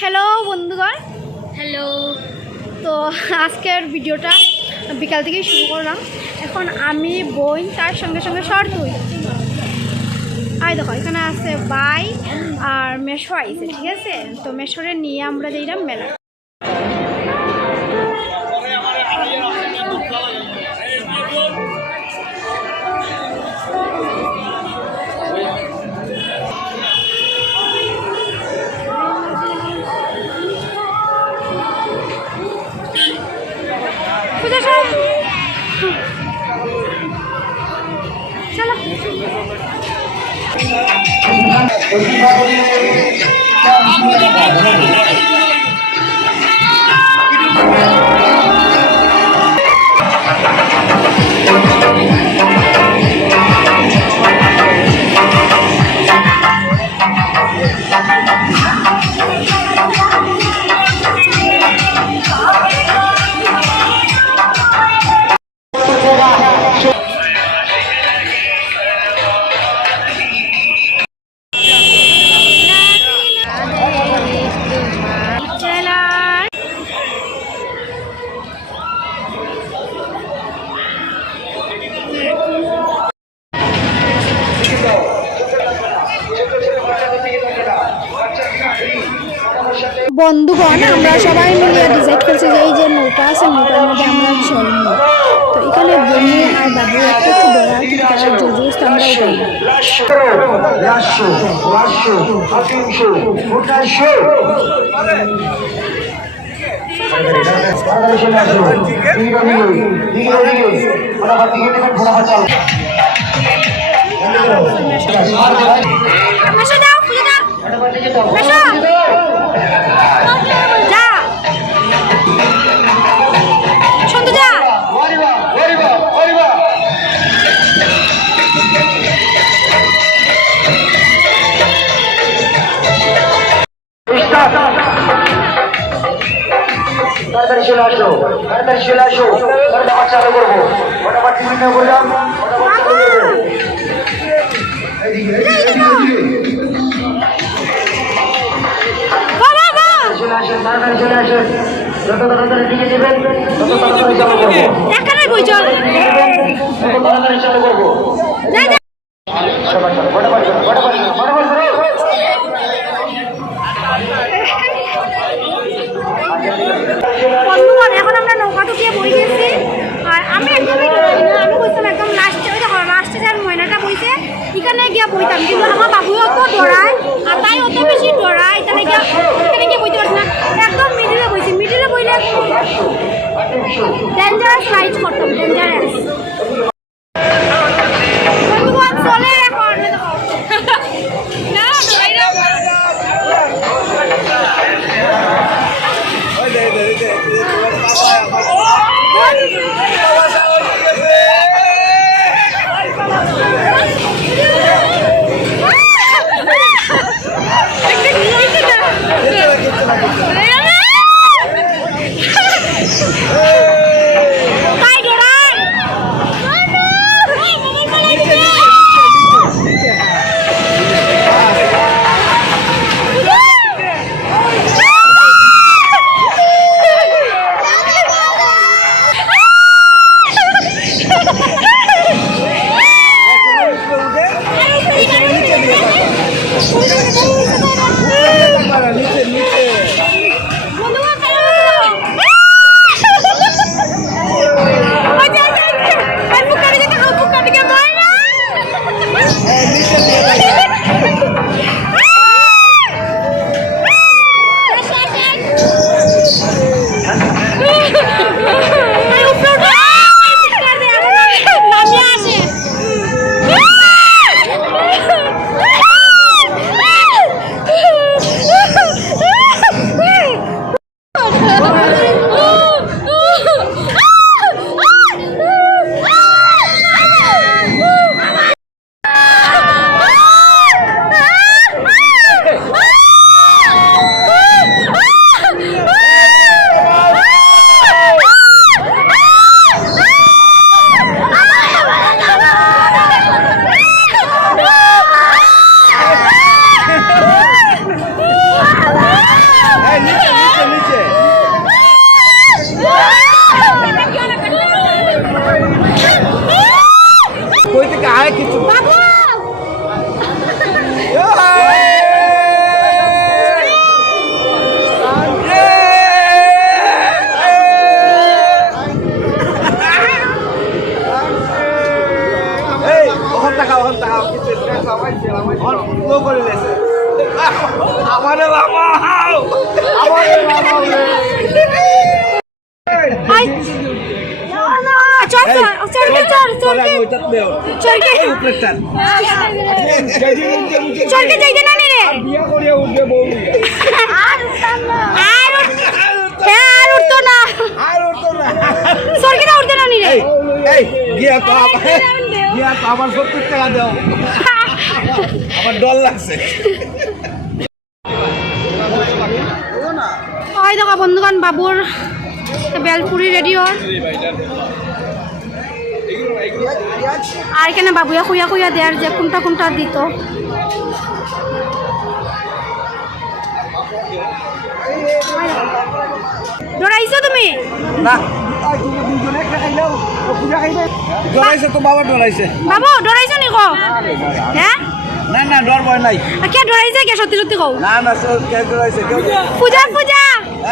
Hello বন্ধুগণ। Hello তো আজকের ভিডিওটা বিকাল থেকেই শুরু করলাম। এখন আমি বই তার সঙ্গে সঙ্গে শর্ট তুই আই দেখো এখানে আছে বাই আর মেশো আইছে ঠিক আছে? তো মেশোরে নিয়ে আমরা যাইলাম মেলা। চলা বন্ধুগণ, আমরা সবাই মিলে ডিসাইড করছি যে এই যে নৌকা আছে, নৌকার মধ্যে আমরা চলবো তো এখানে বনু আর বাবু একটু একটু ডরার কিন্তু তারা জোর আমরা উঠাই আসো। তাড়াতাড়ি চলে আসো। ফটাফট চালু করব। ফটাফট টিফিন করলাম। চালু আসেন তাড়াতাড়ি চলে। আসেন যত তাড়াতাড়ি দিকে দেবেন তত তাড়াতাড়ি চালু। করব তাড়াতাড়ি চালু যা যা সবাই চলো ফটাফট চলো ফটাফট চলো ফটাফট চলো বন্ধুগণ এখন আমরা নৌকা ঢুকিয়ে বই গেছি আর আমি একদমই ডরাই না আমি বলতাম একদম লাস্টে ওই দেখো লাস্টে যার ময়নাটা বইছে এখানে গিয়ে বইতাম কিন্তু আমার বাবু অত ডরায় আর তাই অত বেশি ডরায় তাহলে গিয়ে এখানে গিয়ে বইতে পারছি না একদম মিডিলে বইছি মিডিলে বইলে ডেঞ্জারাস রাইড করতাম ডেঞ্জারাস বন্ধুগণ ওইটাত দেও। চরকে এই উপরেরটার চরকে যাইতে না রে বিয়া করিয়া উঠবে বউ আর উঠ- হ্যাঁ আর উঠতো না। আর উঠতো না। চরকে না উঠতো না রে এই এই গিয়া তো আবার গিয়া তো আবার সত্তর টাকা দাও। আমার ডর লাগছে। দেখো বন্ধুগণ বাবুর বেলপুরি রেডিওর আর এখানে বাবুয়া খুঁয়া খুঁয়া দেয়ার যে কোনটা কোনটা দিত? ডরাইছো তুমি? না। ডরাইছে তো বাবা ডরাইছে বাবু ডরাইছো নি কো হ্যাঁ না না ডর ভয় নাই কে ডরাইছে কে সত্যি সত্যি কও? না না কে ডরাইছে কেউ পূজা পূজা!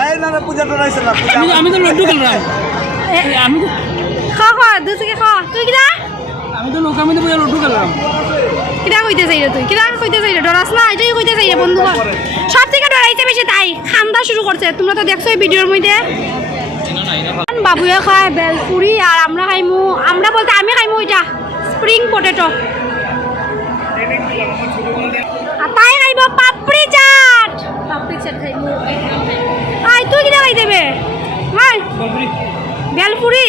এই না না পূজা ডরাইছে না আমি আমি তো লড্ডু খেললাম আমি খ খ খ। তুই কিরা? আমি তো লোক আমি তো পুরো লড্ডু কিরা কইতে চাই রে তুই? কিরা কইতে চাই রে ডরাস না এটাই কইতে চাই বন্ধু। সব থেকে ডরাইতে বেশি তাই। খান্দা শুরু করছে। তোমরা তো দেখছ এই ভিডিওর মধ্যে। বাবুয়ে খায় বেলপুরি আর আমরা খাইমু আমরা বলতে আমি খাইমু এটা স্প্রিং পটেটো আর তাই খাইব পাপড়ি চাট। পাপড়ি চাট খাইমু আই তুই কিনা খাই দেবে ভাই বেলপুরি?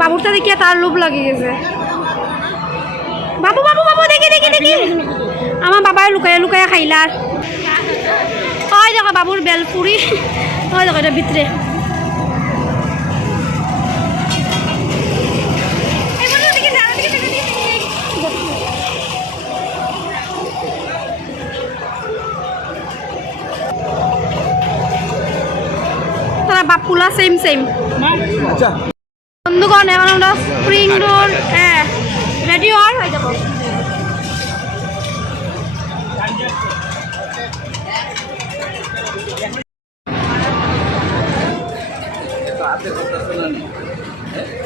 বাবুরটা দেখিয়ে তার লোভ লাগে গেছে। বাবু বাবু বাবু দেখি দেখি দেখি। আমার বাবাই লুকাইয়া লুকাইয়া খাইলার ওই দেখো বাবুর বেলপুরি ওই দেখো এটা ভিতরে দেখি দেখি, দেখি, দেখি, দেখি। তারা বাপুলা সেম সেম আচ্ছা বন্ধুগণ এখন আমরা রোল হ্যাঁ। রেডি আর হয়ে যাব?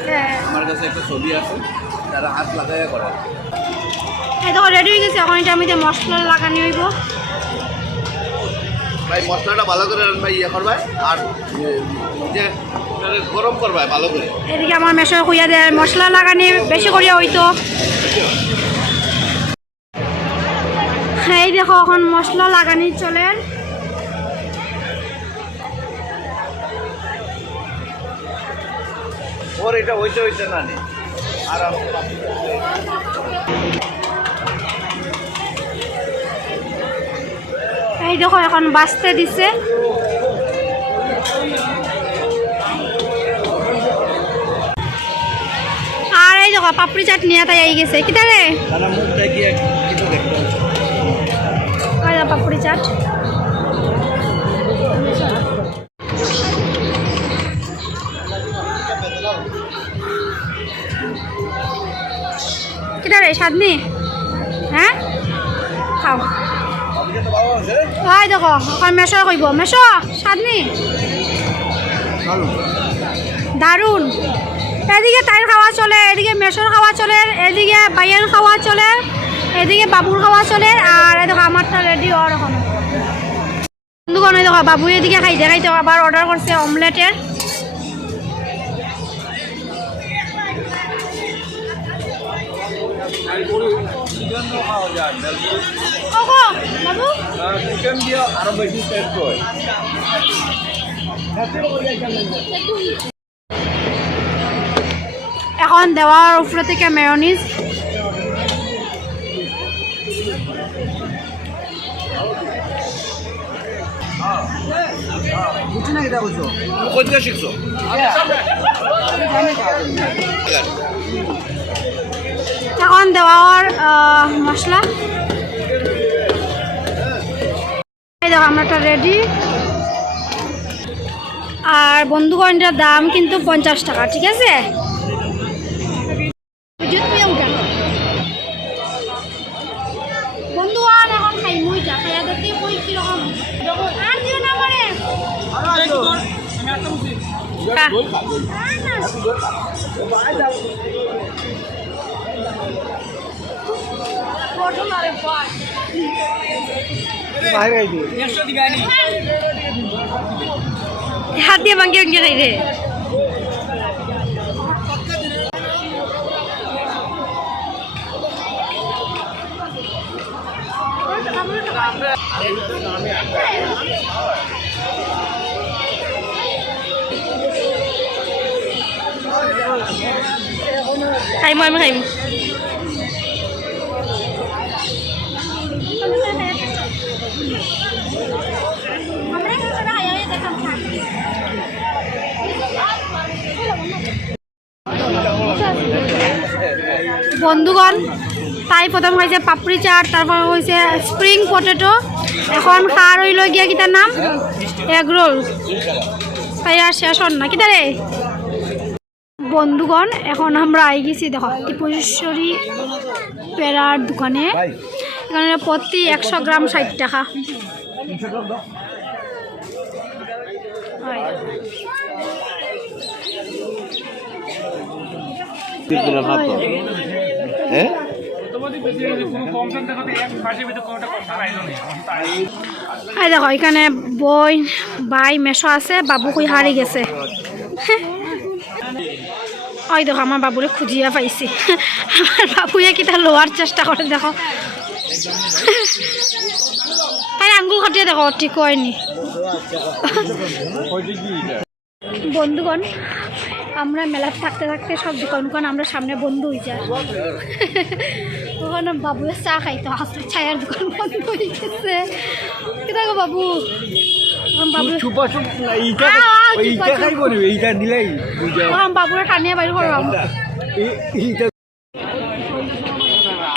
হ্যাঁ। আমার কাছে একটা ছবি আছে যারা হাত লাগাইয়া করে। এই দেখো রেডি হয়ে গেছে এখন এটা আমি যে মশলা লাগানি হইব। ভাই মশলাটা ভালো করে ভাই ইয়ে করবে আর যে গরম করবে ভালো করে। এদিকে আমার মেশর খুঁয়া দেয় মশলা লাগানি বেশি করিয়া হইতো। এই দেখো এখন মশলা লাগানি চলে। ওর এটা হইতে হইতে না নি। আর আমি এই দেখো এখন বাঁচতে দিছে। দেখো পাপড়ি চাট নিয়ে তাই আই গেছে। রে তারা পাপড়ি চাট। কিতা রে সাদনি হ্যাঁ খাও। ওই দেখো এখন মেশো কইব মেশো সাদনি দারুণ এদিকে তাইর খাওয়া চলে, এদিকে মেশোর খাওয়া চলে, এদিকে বাইয়ান খাওয়া চলে, এদিকে বাবুর খাওয়া চলে, আর দেখো আমারটা রেডি হওয়ার এখন। বন্ধুগণ দেখো বাবু এদিকে খাইতে খাইতে আবার অর্ডার করছে অমলেটের বাবু। এখন দেওয়ার উপরে থেকে মেয়নিজ এখন দেওয়ার মশলা। দেখো রেডি আর বন্ধুগণ, এটার দাম কিন্তু পঞ্চাশ টাকা, ঠিক আছে? খাই মুই যা দেখি কই কীরকম? আর দিও না হাত দিয়ে ভাঙ্গে ভাঙ্গে খাই রে। খাইম আমি খাইম। বন্ধুগণ তাই প্রথম হয়েছে পাপড়ি চাট তারপর হয়েছে স্প্রিং পটেটো এখন খার হইল গিয়া কিতার নাম? Egg roll. তাই আর শেষ হন না। কিতা রে বন্ধুগণ এখন আমরা আই গেছি দেখো ত্রিপুরেশ্বরী পেড়ার দোকানে। এখানে প্রতি একশো গ্রাম ষাট টাকা। হয়। এই দেখো, এখানে বই, বাই, মেশো আছে, বাবু কই হারি গেছে। ওই দেখো, আমার বাবুরে খুঁজিয়া পাইছি। আমার বাবুয়ে কিটা লোয়ার চেষ্টা করে, দেখো। তাই আঙ্গুল খটিয়ে দেখো, ঠিক হয়নি। বন্ধুগণ আমরা মেলাতে থাকতে থাকতে সব দোকান দোকান আমরা সামনে বন্ধ হয়ে যায়। ওখানে বাবুয়ের চা খাইতো হাসলে ছায়ার দোকান বন্ধ হয়ে গেছে। কি দেখো বাবু? বাবু বাবুরা টানিয়ে বাইর করলাম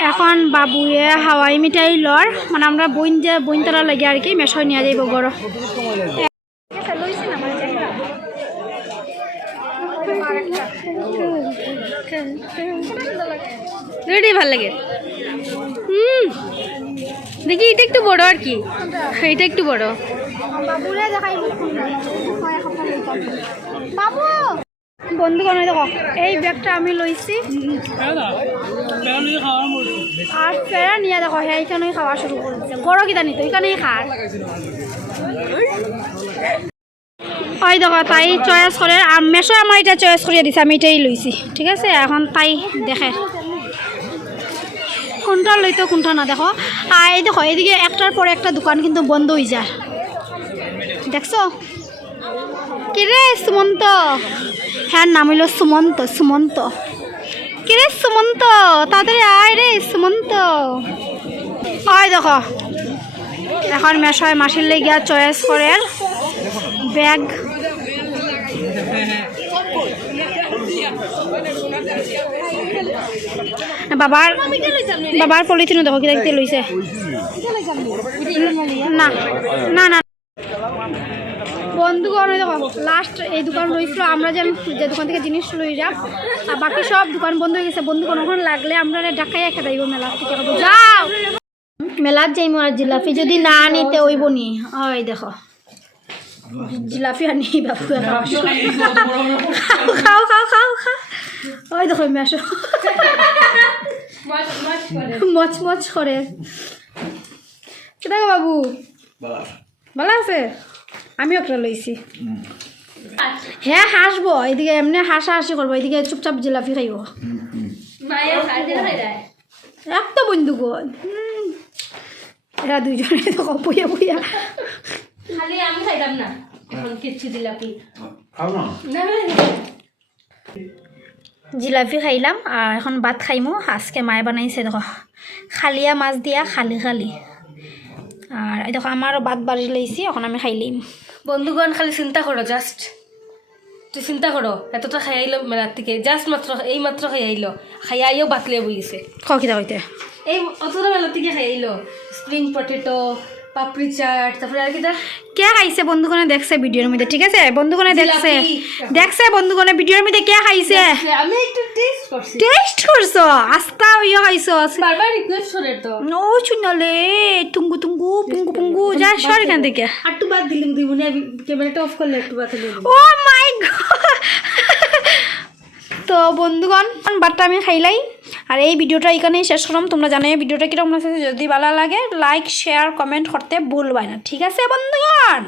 এখন বাবুয়ে হাওয়াই মিঠাই লর মানে আমরা বইন যে বইন তলা লাগে আর কি মেশয় নিয়ে যাইব গড় রেডি ভালো লাগে। হুম। দেখি, এটা একটু বড় আর কি। এটা একটু বড়। বাবু বন্ধুগণ, এই দেখো, এই ব্যাগটা আমি লইছি আর ফেরা নিয়ে দেখো সেইখানেই খাওয়া শুরু করেছে গরো কিটা নিত এখানেই খার ওই দেখো, তাই চয়েস করে মেশো আমার এটা চয়েস করিয়ে দিছে, আমি এটাই লইছি ঠিক আছে, এখন তাই দেখে। কোনটা লইতো কোনটা না, দেখো। আর এই দেখো এদিকে একটার পর একটা দোকান, কিন্তু বন্ধ হয়ে যায়। দেখছ? কিরে সুমন্ত? হ্যাঁ নাম হইল সুমন্ত সুমন্ত। কিরে সুমন্ত? তাড়াতাড়ি আয় রে সুমন্ত। আয় দেখো এখন মেশায় মাসির লেগিয়া চয়েস করে। ব্যাগ বাবার বাবার পলিথিনও দেখো কিতা কিতা লইছে। না না না। বন্ধুগণ দেখো লাস্ট এই দোকান রয়েছিল আমরা যেন যে দোকান থেকে জিনিস লই যাব আর বাকি সব দোকান বন্ধ হয়ে গেছে। বন্ধুগণ, ওখানে লাগলে আমরা ডাকাই একটা যাইব মেলা। যাও! মেলাত যাইমু আর জিলাপি। যদি না আনিতে ওইব নি। ওই দেখো। জিলাপি আনি বাবু খাও খাও খাও খাও। ওই দেখো মেশো মচ মচ করে কি দেখো বাবু ভালো আছে? আমিও একটা লইছি হ্যাঁ হাসবো এদিকে এমনি হাসা হাসি করব এদিকে চুপচাপ জিলাপি খাইব। একটা বন্ধু গল এরা দুইজনে দেখো বইয়া বইয়া। খালি আমি খাইতাম না। এখন কিচ্ছু জিলাপি। জিলাপি খাইলাম আর এখন ভাত খাইমো। আজকে মায়ে বানাইছে দেখো খালিয়া মাছ দিয়া খালি খালি। আর এই দেখো আমারও ভাত বাড়ি লাইছি এখন আমি খাইলিম বন্ধুগণ খালি চিন্তা করো জাস্ট তুই চিন্তা করো এতটা খাই আইলো মেলার থেকে জাস্ট মাত্র এই মাত্র খাই আইলো খাই আইও বাতলে বইছে কিতা হইতে এই অতটা মেলার থেকে খাই আইলো স্প্রিং পটেটো পাপড়ি চাট তারপরে আর কিটা কে খাইছে? বন্ধুগণে দেখছে ভিডিওর মধ্যে ঠিক আছে? বন্ধুগণে দেখছে। দেখছে বন্ধুগণে ভিডিওর মধ্যে কে খাইছে? আমি একটু টেস্ট করছি। টেস্ট করছ? আস্তা ইয়ে খাইছো। বারবার রিকোয়েস্ট করে তো। ও শুনলে টুঙ্গু টুঙ্গু পুঙ্গু পুঙ্গু যা সর এখান থেকে। একটু বাদ দিলাম দিব না ক্যামেরাটা অফ করলে একটু বাদ দিলাম ও মাই গড! তো বন্ধুগণ বারটা আমি খাইলাই। আর এই ভিডিওটা এখানেই শেষ করলাম। তোমরা জানো এই ভিডিওটা কীরকম লাগছে? যদি ভালো লাগে লাইক শেয়ার কমেন্ট করতে ভুলবাই না। ঠিক আছে বন্ধুগণ?